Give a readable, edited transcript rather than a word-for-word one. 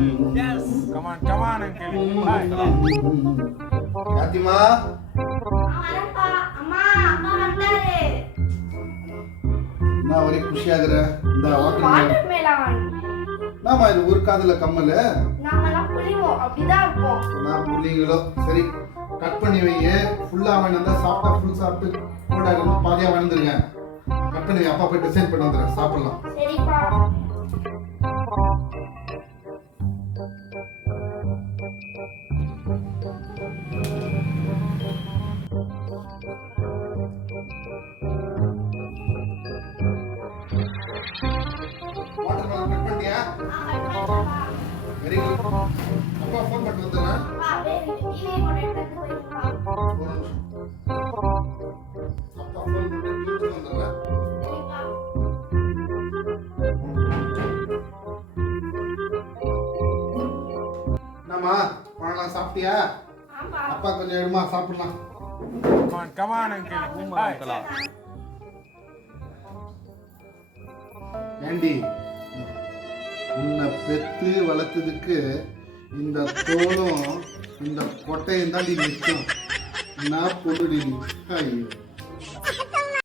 Yes. Come on, uncle. Bye. யாத்திமா அம்மா அப்பா வந்தாரு. நான் ஒரே குஷியாகிற இந்த வாட்டர் மெலான். நாம இது ஒரு காதுல கம்மல் நாங்கெல்லாம் புளிவோம் அப்படிதான் இருப்போம். நான் புள்ளிங்களோ சரி கட் பண்ணி வைங்க ஃபுல்லா வேணா சாப்பிட்டா ஃபுல் சாப்பிட்டு கூட பாதியா வந்துருங்க கட் பண்ணி வை அப்பா போய் டிசைன் பண்ணி வந்துடுறேன் சாப்பிடலாம் சரிப்பா. வாட்டர் மெலன் கட் பண்ணியா வெரி குட் அப்பா ஃபோன் பண்ணி வந்துடுறேன் அப்பா ஃபோன் பண்ணி வந்துடுறேன் என்னம்மா பழம் சாப்பிட்டியா அப்பா கொஞ்சம் எடுமா சாப்பிடலாம் Come on, uncle. Bye. ஏண்டி உன்னை பெத்து வளர்த்ததுக்கு இந்த தோலும் இந்த கொட்டையும் தான் நீ நிற்கும் நான் பொருடி ஐயோ